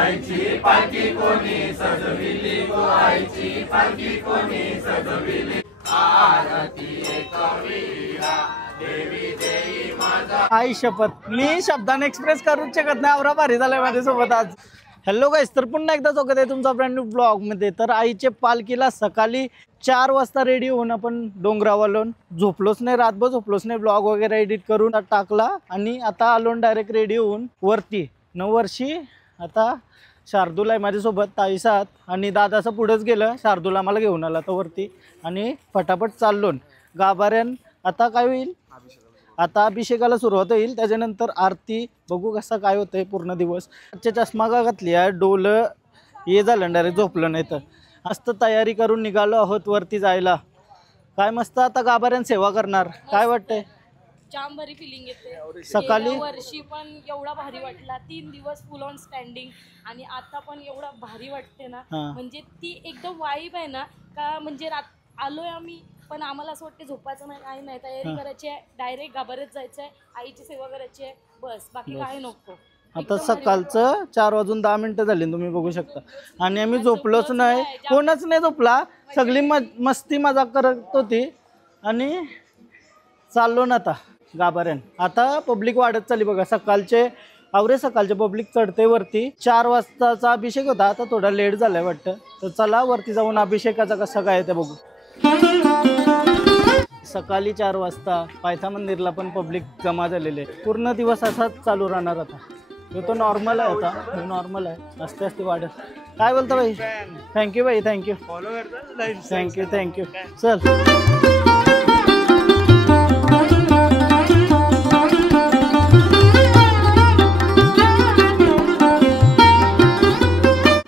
आईची पालखी कोणी सजविली गो, आईची पालखी कोणी सजविली, आरती एकवीरा देवी देई माझा। आई शपथ, मी शब्दाने एक्सप्रेस करूच शकत नाही, आवरा भारी झालाय माझ्यासोबत आज। हॅलो गाईस, तर पुन्हा एकदा स्वागत आहे तुमचा ब्रँड न्यू ब्लॉगमध्ये। तर आईचे पालखीला सकाळी 4 वाजता रेडी होऊन आपण डोंगरावरून झोपलोच नाही, रातभर झोपलोच नाही, ब्लॉग वगैरे एडिट करून टाकला आणि आता आलो डायरेक्ट रेडी होऊन वरती। 9 वर्षी आता शार्दूल आहे माझ्यासोबत, ताईसात आणि दादाचं पुढंच गेलं, शार्दूल आम्हाला घेऊन आला तर वरती आणि फटाफट चाललो गाभाऱ्यान। आता काय होईल, आता अभिषेकाला सुरुवात होईल, त्याच्यानंतर आरती, बघू कसा काय होतंय पूर्ण दिवस। आजच्या चष्मा का घातली आहे, डोलं हे झालं डायरेक्ट झोपलं नाही तर। मस्त तयारी करून निघालो आहोत वरती जायला, काय मस्त आता गाभाऱ्यान सेवा करणार। काय वाटतंय? जाम भारी फिलिंग येते। सकाळी वर्षी पण एवढा भारी वाटला, 3 दिवस फुल ऑन स्टँडिंग, आणि आता पण एवढा भारी वाटते ना, म्हणजे ती एकदम वाईब आहे ना का, म्हणजे आलोय आम्ही पण आम्हाला असं वाटतं झोपायचं नाही, काही नाही, तयारी करायची आहे, डायरेक्ट गाभाऱ्यात जायचं आहे, आईची सेवा करायची आहे, बस बाकी काही नको। आता सकाळचं 4 वाजून 10 मिनिटं झाली, तुम्ही बघू शकता, आणि आम्ही झोपलोच नाही, कोणच नाही झोपला, सगळी मस्ती मजाक करत होती आणि चाललो ना आता गाभाऱ्यान। आता पब्लिक वाढत चालली बघा, सकाळचे पब्लिक चढते वरती। 4 वाजताचा अभिषेक होता, आता थोडा लेट झालाय वाटतं, तर चला वरती जाऊन अभिषेकाचा कसा काय ते बघू। सकाळी 4 वाजता पायथा मंदिरला पण पब्लिक जमा झालेले, पूर्ण दिवस असाच चालू राहणार आता। तो नॉर्मल आहे, आता नॉर्मल आहे, असते असते वाढत। काय बोलतो भाई? थँक्यू भाई, थँक्यू, थँक्यू। चल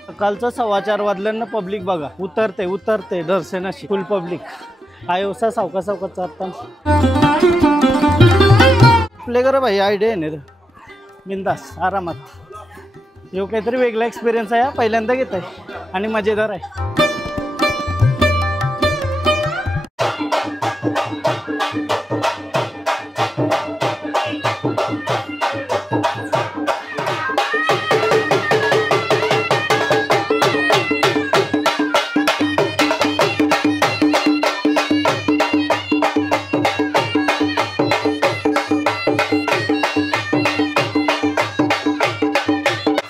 सकाळचं 4:15 वाजल्यानं पब्लिक बघा उतरते दर्शनाशी, फुल पब्लिक आयोसा सावकाश चालता। प्ले करा भाई, आयडिया आहे ना, बिंदास आरामात। यो काहीतरी वेगळा एक्सपिरियन्स आहे, पहिल्यांदा घेत आहे आणि मजेदार आहे।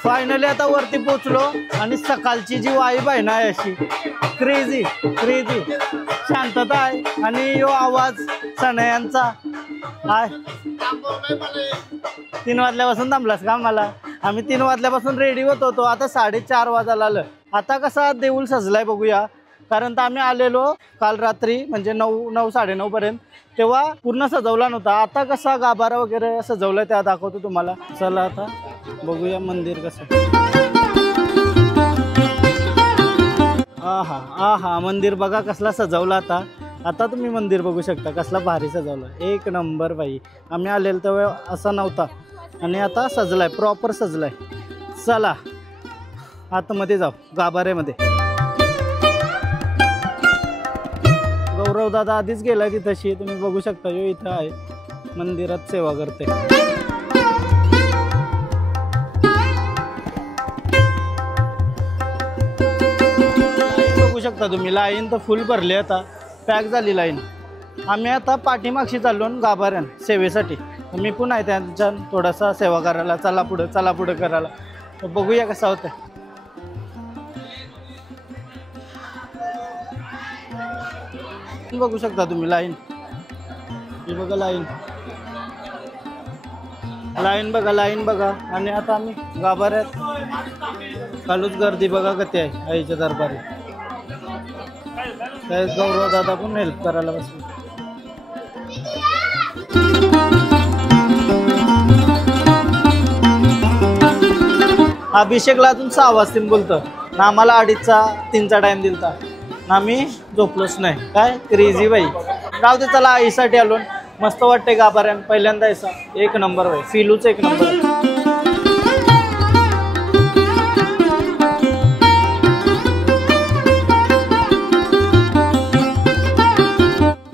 फायनली आता वरती पोचलो आणि सकाळची जी वाईब आहे ना अशी क्रेझी शांतता आहे, आणि यो आवाज सनयांचा आहे। 3 वाजल्यापासून थांबलास का? मला आम्ही 3 वाजल्यापासून रेडी होतो, आता 4:30 वाजायला आलं। आता कसा देऊळ सजलाय बघूया, कारण तर आम्ही आलेलो काल रात्री, म्हणजे 9-9:30 पर्यंत, तेव्हा पूर्ण सजवला नव्हता। आता कसा गाभारा वगैरे सजवलाय त्या दाखवतो तुम्हाला, चला आता बघूया मंदिर कसं। आहा मंदिर बघा कसला सजवला। आता तुम्ही मंदिर बघू शकता कसला भारी सजवला, एक नंबर बाई। आम्ही आलेलो तेव्हा असा नव्हता आणि आता सजलाय, प्रॉपर सजलाय। चला आतमध्ये जाऊ गाभाऱ्यामध्ये। गौरव दादा आधीच गेलाय तिथशी, तुम्ही बघू शकता, यो इथं आहे मंदिरात सेवा करते। बघू शकता तुम्ही, लाईन तर फुल भरली, आता पॅक झाली लाईन। आम्ही आता पाठीमागशी चाललो गाभाऱ्यान सेवेसाठी, मी पण आहे त्यांच्या थोडासा सेवा करायला, चला पुढं करायला, तर बघूया कसं होतं। बघू शकता तुम्ही लाईन, ही बघा लाईन बघा। आणि आता आम्ही गाभाऱ्यात चालूच, गर्दी बघा किती आहे आईच्या दरबारी। काय गौरव दादा पण हेल्प करायला बसले। अभिषेकला अजून 6 वाजतील बोलतो ना, आम्हाला 2:30-3चा टाइम दिलता ना, आम्ही झोपलोच नाही। काय क्रेझी बाई, राहू दे, चला आईसाठी आलो, मस्त वाटते गाभाऱ्यान, पहिल्यांदा ऐसा एक नंबर बाई, फिलूच एक नंबर।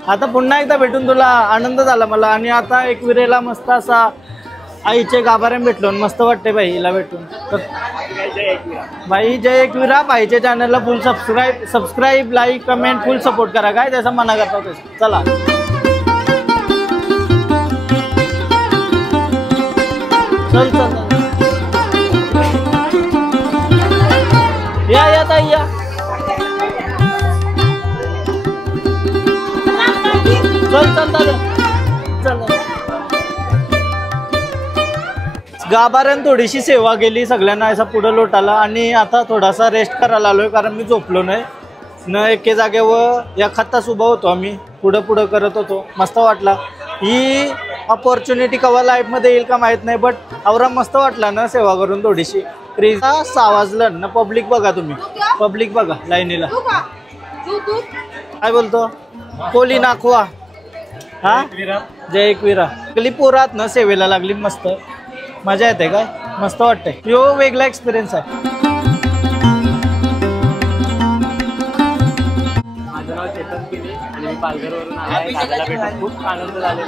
आता पुन्हा एकदा भेटून तुला आनंद झाला मला, आणि आता एकविरेला मस्त असा आईचे गाभाऱ्यान भेटलो मस्त वाटते बाई हिला भेटून. तर भाई जय एकविरा. भाईच्या चॅनलला फुल सबस्क्राईब लाईक कमेंट फुल सपोर्ट करा. काय त्याचा मना करता तसं. चला चल चल या ताई या. चल चल चल. गाभाऱ्यान थोडीशी सेवा केली सगळ्यांना असा पुढं लोटाला आणि आता थोडासा रेस्ट करायला आलोय कारण मी झोपलो नाही न. एके जागेवर या खत्ताच उभा होतो आम्ही पुढं करत होतो. मस्त वाटला. ही अपॉर्च्युनिटी कवा लाईफमध्ये येईल का माहीत नाही बट आवरा मस्त वाटला ना सेवा करून थोडीशी. 6 वाजलं ना. पब्लिक बघा तुम्ही. पब्लिक बघा लाईनीला. काय बोलतो कोली नाखवा. हा जय एकविरा. सगळी पोरात ना सेवेला लागली. मस्त मजा येते. काय मस्त वाटते. यो वेगळा एक्सपिरियन्स आहे.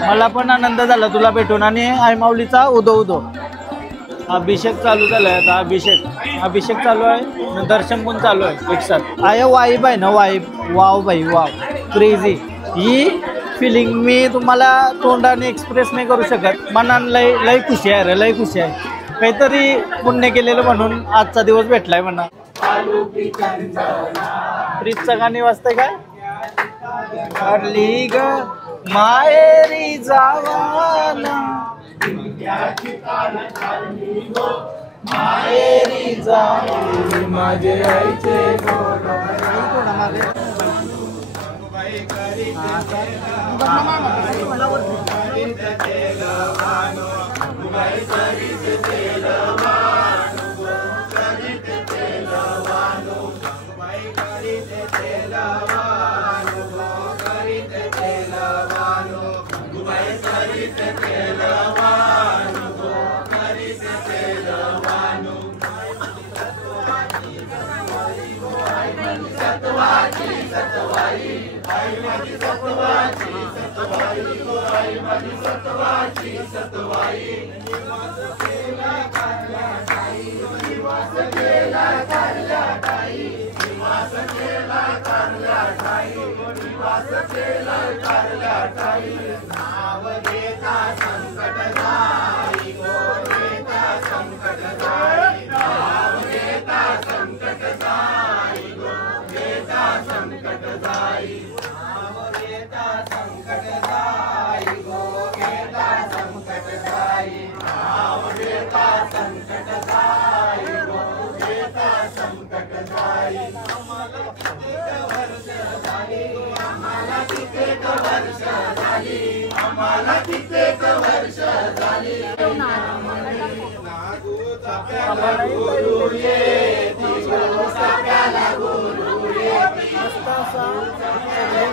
मला पण आनंद झाला तुला भेटून. आणि आई माऊलीचा उदो अभिषेक चालू झालाय आता. अभिषेक चालू आहे. दर्शन पण चालू आहे एक साथ. आय वाईब आहे ना. वाईब वाव भाई वाव क्रेझी. ही फिलिंग मी तुम्हाला तोंडाने एक्सप्रेस नाही करू शकत. मनान लय खुशी आहे रे. लय खुशी आहे. काहीतरी पुण्य केलेलं म्हणून आजचा दिवस भेटलाय म्हणा. प्रीतचं गाणी वाजतंय काय. हरली ग माहेरी जावाना माहेरी जाऊ माझे आईचे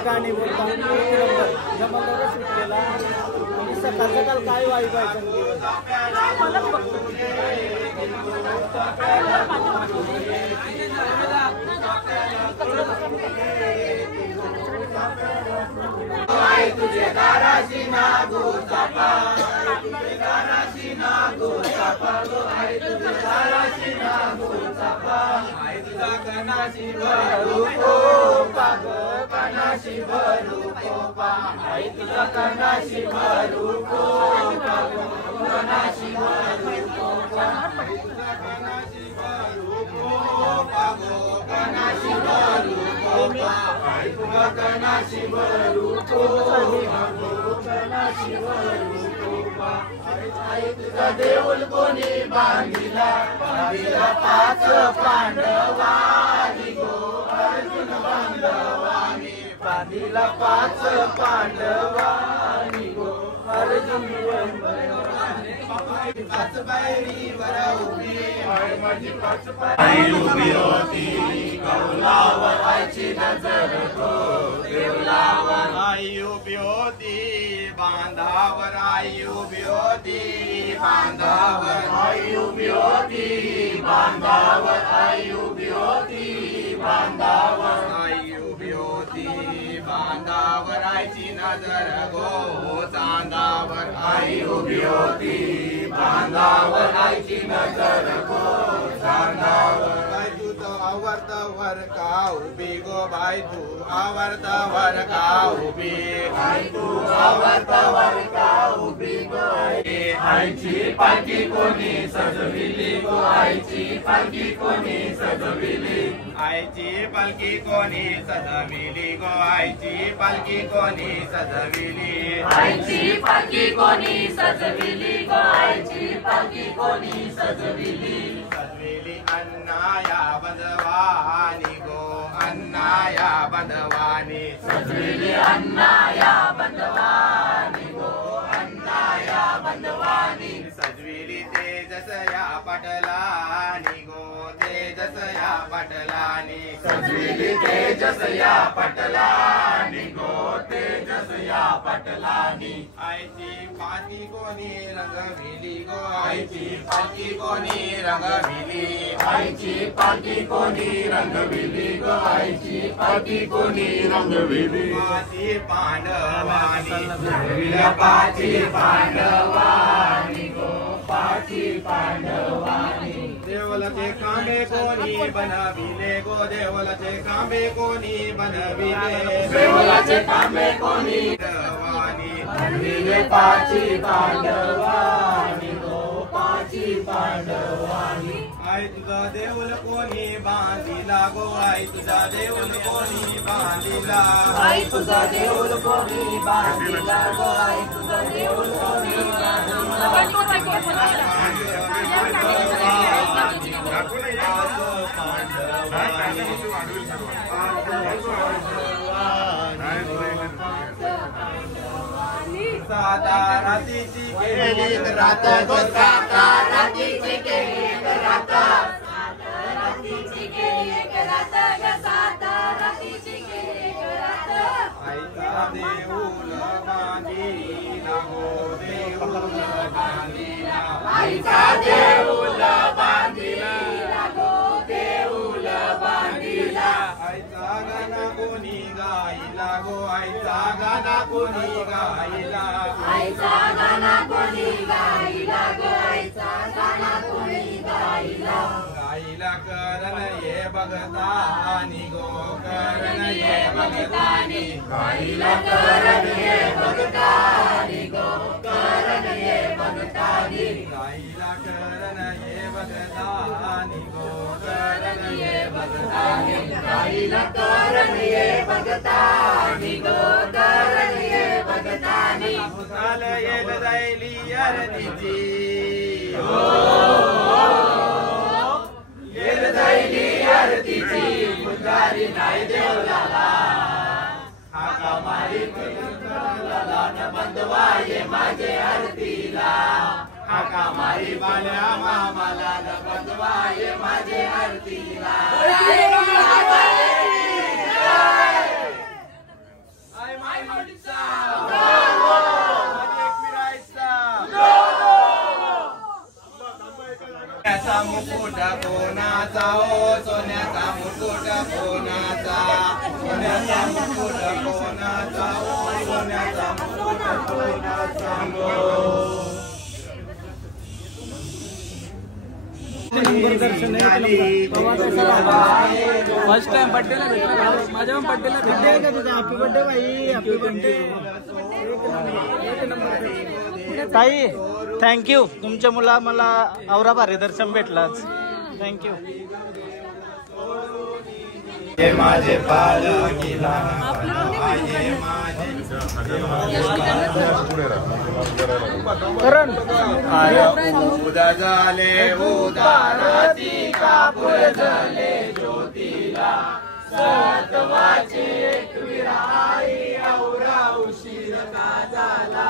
गाणी बोलतात. सकाळ सकाळ काय वाईब आहे. तुझे दाराशी नागो चापा तुझे दाराशी नागो चापा आई तुझे दाराशी नागो चापा आई तुझा कनाशी भरू कोपा गो कनाशी भरू कोपा आई तुझा कनाशी भरू कोपा गो कनाशी भरू कोपा आई तुझा कनाशी भरू कोपा गो कनाशी भरू कोपा आई तुझा कनाशी भरू देऊल कोणी बांधिला बांधिला 5 पांडवानी गो अर्जुन बांधवानी बांधिला 5 पांडवानी गो अर्जुन पाच पायरीवर उभी माझी 5 पायरी उभी होती कौलावर आईची नजर गो देवलावर आई उभी होती बांधावर आई उभी होती बांधावर आई उभी होती बांधावर आई उभी होती बांधावर आई उभी होती बांधावर आईची नजर गो चांदावर आई उभी होती बांधावर आईची नजर गो चांदावर बाई तू तो आवर्त वर का उभी गो बाई तू आवर्त वर का उभी आई तू आवर्त वर का उभी गो आईची पालखी कोणी सजविली गो आईची पालखी कोणी सजविली आईची पालखी कोणी सजविली गो आईची पालखी कोणी सजविली आईची पालखी कोणी सजविली गो आईची पालखी कोणी सजविली सजविली अण्णाया बंधवानी गो अण्णाया बंधवानी सजविली अण्णाया बंधवानी गो अण्णाया बंधवानी सजविली तेजसया पाटलानी गो तेजसया पाटलानी सजविली तेजसया पटलानी गो तेजसया पटलानी आईची पालखी कोणी रंगविली गो आईची पालखी कोणी रंगविली आईची पालखी कोणी रंगविली गो आईची पालखी कोणी रंगविली पाची पांडवानी पाची पांडवानी गो पाची पांडवानी देवलचे कांबे कोणी बनविले गो देवलचे कांबे कोणी बनविले देवलाचे कांबे कोणी पांडवानी बनविले पाची पांडवानी गो पाची पांडवानी आई तुझा देऊल कोणी बांधिला गो आई तुझा देऊल कोणी बांधिला आई तुझा देऊळ कोणी बांधिला गो आई तुझा देऊळ कोणी साता रातीची केली रात गो साता रातीची केली एक राता रातीची केली एक राता ग साता रातीची केली एक राता आईचा देऊल बांधिला गो देऊल बांधिला आईचा देऊळ बांधिला गो देऊळ बांधिला आईचा गाणा कोणी गायला गो आईचा गाणा कोणी गायला आईचा गाणा कोणी गायला गो आईचा गाणा कोणी गायला गायला करण ये बघतानी गो करण ये बघतानी गायला करण ये बघतानी गो करण ये बघतानी गायला करण ये बघतानी गो करण ये बघतानी गायला करण ये बघतानी गो करण ये बघतानी चाल येल जायली आरतीची येल जायली आरतीची पुजारी नाही देवलाला हाका मारी न बंधवाये माझे आरतीला हाका मारी बाल्या मामाला न बंधवाये माझे आरतीला आई माऊलीचा सोन्याचा मुकुट कोणाचा ओ सोन्याचा मुकुट कोणाचा सोन्याचा मुकुट कोणाचा ओ सोन्याचा मुकुट कोणाचा फर्स्ट टाइम बर्थडेला भेटला माझ्या पण बर्थडेला भेटले का तुझा हॅपी बर्थडे भाई हॅपी बर्थडे ताई थँक्यू तुमच्या मुला मला औरा भारी दर्शन भेटलाच थँक्यू माझे पालकीला करण उदा झाले उदारती कापूर झाले ज्योतीला सत्वाची एकविराई औरा उशीर का झाला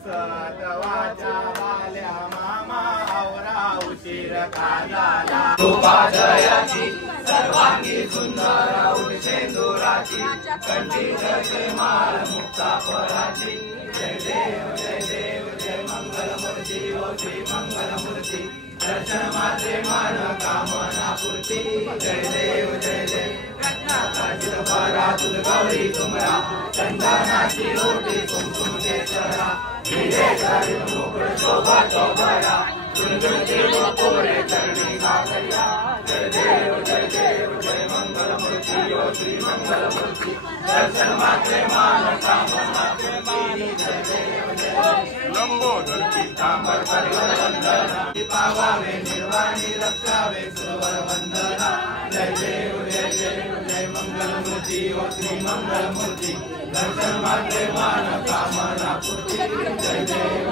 सत्वाच्या वाल्या मामा औरा उशीर का झाला तुपाजयाची सर्वांगी सुंदर उठशेंदुराची कंठी जय माल मुक्ता पराची जय देव जय मंगलमूर्ती ओ श्री मंगलमूर्ती दर्शन मात्रे मान कामना पूर्ती जय देव रत्नाकाशित भरा तुझ गौरी तुमरा चंदनाची ओटी कुमकुम केसरा विजय करील मुकुट शोभा तो भरा गुणगुणती गोपुरे चरणी सागरिया जय देव जय मंगल मूर्ति ओ श्री मंगल मूर्ति दर्शन मात्रे मान कामनात्रे मानी जय देव लंबोदर पीतांबर परिवर वंदना पावावे निर्वाणी रक्षावे सुरवर वंदना जय देव जय मंगल मूर्ति ओ श्री मंगल मूर्ति दर्शन मात्रे मान कामना पूर्ति जय देव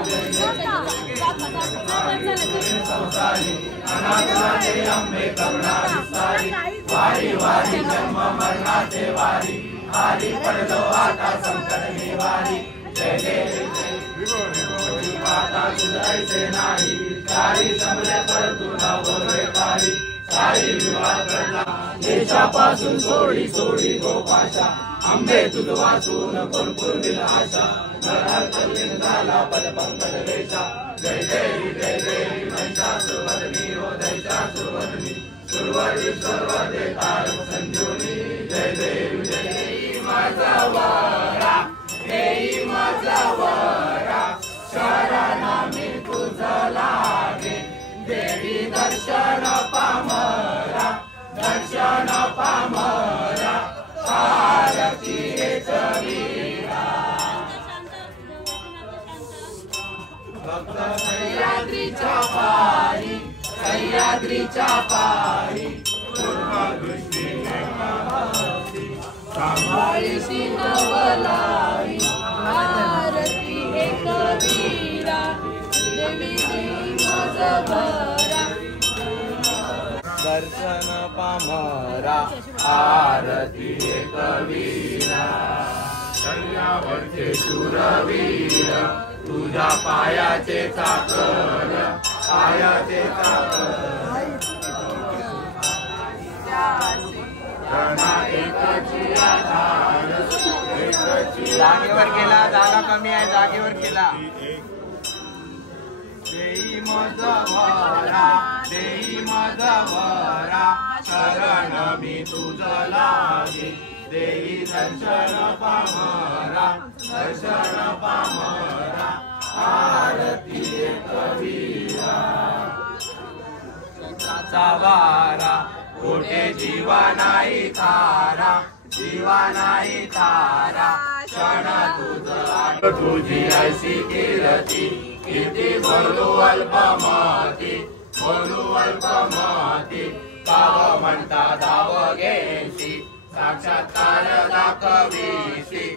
संसारी अनाथनाथे अंबे करुणा विस्तारी वारी वारी जन्म मरणाचे वारी आली पडलो आता संकट निवारी जय देव माता तुझे नाही सारी समले परतु न बोलवे कारी सारी विवाह करला देशापासून सोडी सोडी गोपाशा अंबे तुझ वाचून भरपूर दिल आशा नरहर झाला पदपंकज रेषा जय देवी महिषासुरवदनी ओ दैत्यासुरवदनी सुरवरी सर्वदे तारक संजीवनी जय देवी माझा वारा देई माझा वारा शरणा मी तुझा लागे देवी दर्शन पामरा दर्शन पामरा आरती चवीरा भक्त सह्याद्रीच्या पारी सह्याद्रीच्या पारी पूर्वदृष्टीने महती सांभाळीशी नवलाई आरती एकवीरा देवी माझ भरा दर्शन पामरा आरती एकवीरा शल्यावरचे शूरवीर तुझ्या पायाचे चाकर पायाचे चाकर जागेवर गेला जागा कमी आहे जागेवर केला देई माझा वारा देई माझा वारा शरण मी तुझा लागे देई दर्शन पामरा दर्शन पामरा आरती कवीरा वारा कोठे जीवा नाही तारा जीवा नाही तारा क्षण तुझी ऐशी कीर्ती किती बोलू अल्पमती बोलू अल्पमती काव म्हणता धाव घेशी साक्षात्कार दाखवीशी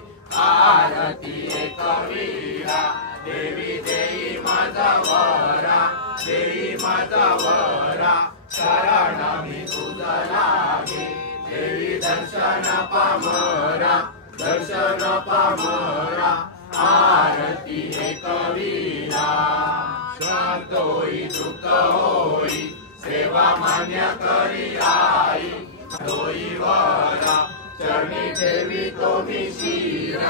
आरती एकवीरा देवी देई माझा वरा देई माझा वरा शरण मी तुझा लागे देवी दर्शन पामरा दर्शन पामरा आरती एकवीरा शांत होई दुःख होई सेवा मान्य करी आई दोई वरा चरणी देवी तुम्ही शिर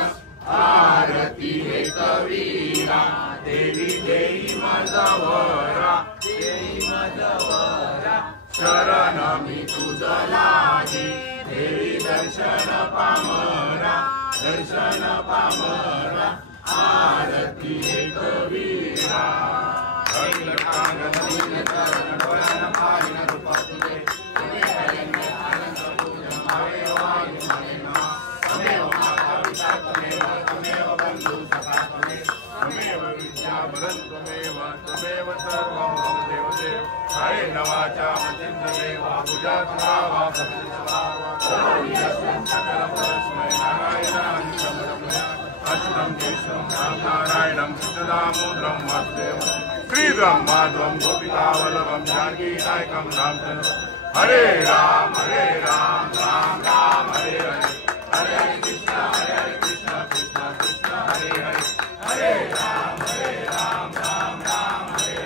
आरती एकवीरा देवी देई माझा वरा देई माझा वरा शरण मी तुझा लागे देवी दर्शन पामरा दर्शन पामरा आरती एकवीरा नारायणं दामोदरं वासुदेवं श्रीधरं माधवं गोपिकावल्लभं जानकीनायकं रामचन्द्रं हरे राम राम राम हरे हरे हरे हरे कृष्ण कृष्ण कृष्ण हरे हरे हरे राम राम हरे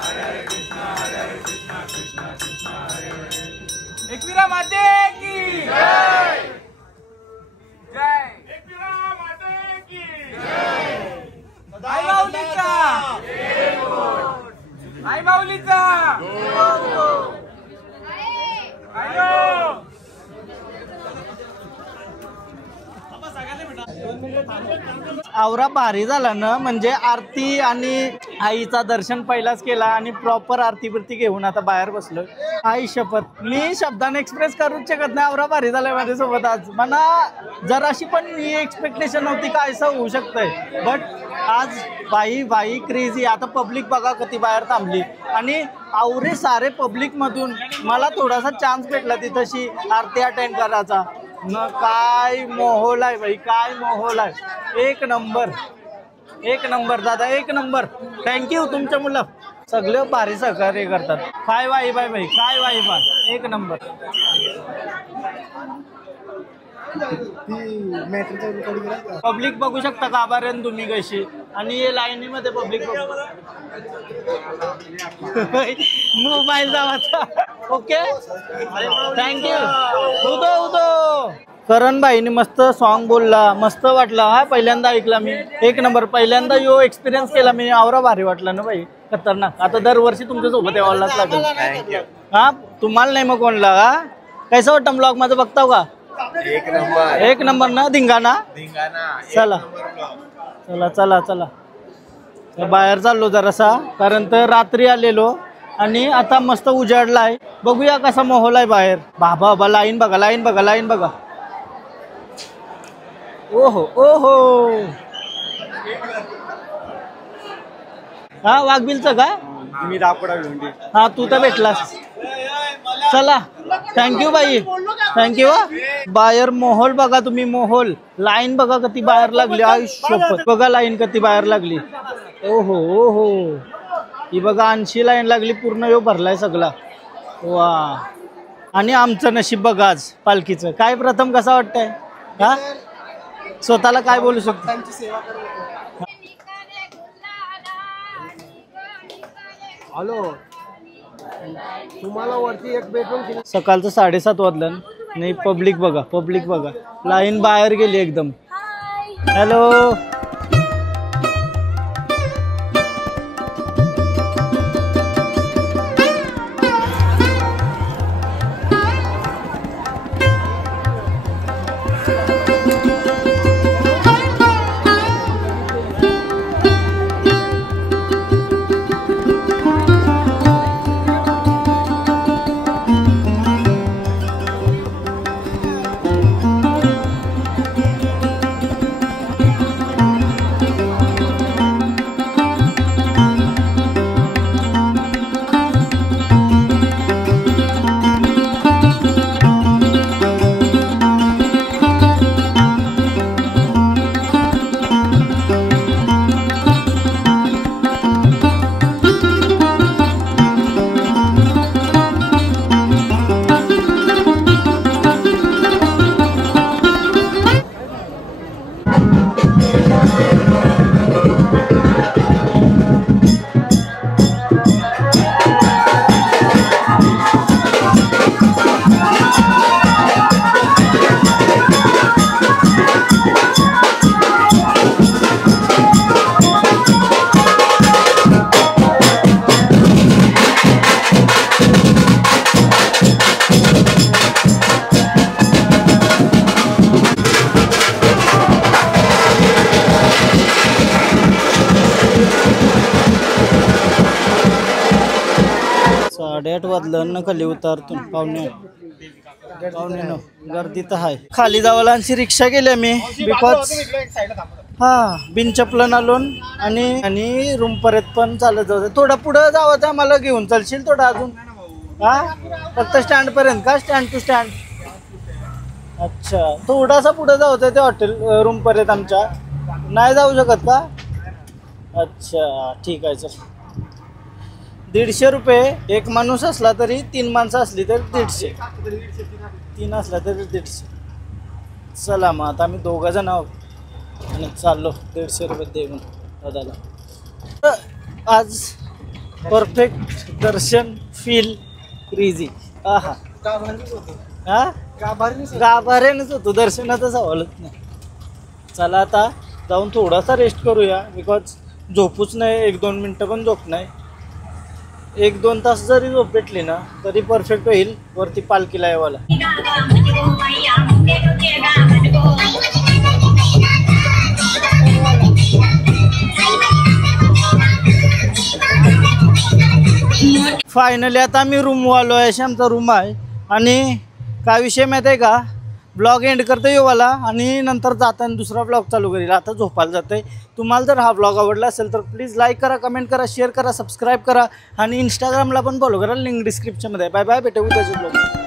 हरे हरे हरे कृष्ण कृष्ण हरे हरे एकवीरा माते की जय जय एकवीरा माते की जय आई माऊलीचा आई माऊलीचा सगळ्यांना भेटा 2 मिनिटं थांबा. आवरा भारी झाला ना, म्हणजे आरती आणि आईचा दर्शन पहिलाच केला आणि प्रॉपर आरती बिरती घेऊन आता बाहेर बसलोय. आई शपथ मी शब्दाने एक्सप्रेस करूच शकत नाही. आवरा भारी झालाय माझ्यासोबत आज. मला जराशी पण ही एक्सपेक्टेशन नव्हती का असं होऊ शकतंय, बट आज बाई क्रेझी. आता पब्लिक बघा किती बाहेर थांबली आणि आवरे सारे पब्लिक मधून मला थोडासा चान्स भेटला तिथंशी आरती अटेंड करायचा न. काय माहोल आहे भाई, काय माहोल आहे. एक नंबर दादा, एक नंबर. थँक्यू. तुमच्या मुलं सगळे भारी सहकार्य करतात. काय वाई बाय भाई, काय वाई बा, एक नंबर. पब्लिक बघू शकता गाभाऱ्यान तुम्ही कशी, आणि लाईनीमध्ये पब्लिक मोबाईल जावाचा. Okay thank you. उदो करण भाईने मस्त सॉन्ग बोलला, मस्त वाटला. हा पहिल्यांदा ऐकला मी, एक नंबर. पहिल्यांदा यो एक्सपिरियन्स केला मी, आवरा भारी वाटला ना भाई, खतरनाक. आता दरवर्षी तुमच्या सोबत यावालाच लागेल. हा तुम्हाला नाही मग कोणला का कैसा वाटतं ब्लॉग माझं बघताव का? एक नंबर ना. धिंगाणा चला चला चला चला. बाहेर चाललो जरासा, कारण तर रात्री आलेलो आणि आता मस्त उजाडला आहे. बघूया कसा माहोल आहे बाहेर. बाबा लाईन बघा, लाईन बघा, लाईन बघा. ओहो ओहो. हा वाघबिलचं का? मी दापोडा. हा तू तर भेटलास. चला थँक्यू बाई, थँक्यू. बाहेर माहोल बघा तुम्ही, माहोल. लाईन बघा किती बाहेर लागली. आयुष्यपत बघा लाईन किती बाहेर लागली. ओहो ओहो. ही बघा 80 लाईन लागली, पूर्ण यो भरलाय सगळा. वा. आणि आमचं नशीब बघा आज पालखीचं. काय प्रथम कसा वाटतंय? हा स्वतःला काय बोलू शकतो? हॅलो, तुम्हाला वरती एक बेडरूम. सकाळचं 7:30 वाजलं नाही. पब्लिक बघा, पब्लिक बघा. लाईन बाहेर गेली एकदम. हॅलो. साडेआठ वाजलं न खाली उतारतो. पावणे गर्दी तर आहे. खाली जावाला रिक्षा केली मी, बिकॉज हा बिन चपलन आलो आणि रूम पर्यंत पण चालत जाऊ. थोडं पुढं जावं तर मला घेऊन चालशील थोडं अजून? हा फक्त स्टँड पर्यंत का? Stand to stand. अच्छा थोडासा पुढं जावं ते हॉटेल रूम पर्यंत आमच्या. नाही जाऊ शकत का? अच्छा ठीक आहे. चल 150 रुपये. एक माणूस असला तरी, 3 माणसं असली तर 150, 3 असला तरी 150. चला मग आता आम्ही 2 जण आहोत आणि चाललो 150 रुपये देऊन दादाला. आज परफेक्ट दर्शन, फील क्रेझी. हा गाभाऱ्यानंच होतो, दर्शनाचा सवालच नाही. चला आता जाऊन थोडासा रेस्ट करूया, बिकॉज झोपूच नाही. 1-2 मिनटं पण झोप नाही. 1-2 तास जरी झोप भेटली ना तरी परफेक्ट होईल वरती पालखीला यावाला. फायनली आता मी रूमवर आलो आहे. अशी आमचा रूम आहे. आणि काय विषय माहीत आहे का, ब्लॉग एंड करतो येवाला आणि नंतर जाताना दुसरा ब्लॉग चालू करेल. आता झोपायला जातं आहे. तुम्हाला जर हा ब्लॉग आवडला असेल तर प्लीज लाईक करा, कमेंट करा, शेअर करा, सबस्क्राईब करा आणि इंस्टाग्रामला पण फॉलो करा. लिंक डिस्क्रिप्शनमध्ये आहे. बाय बाय, भेटू उद्याच्या ब्लॉग.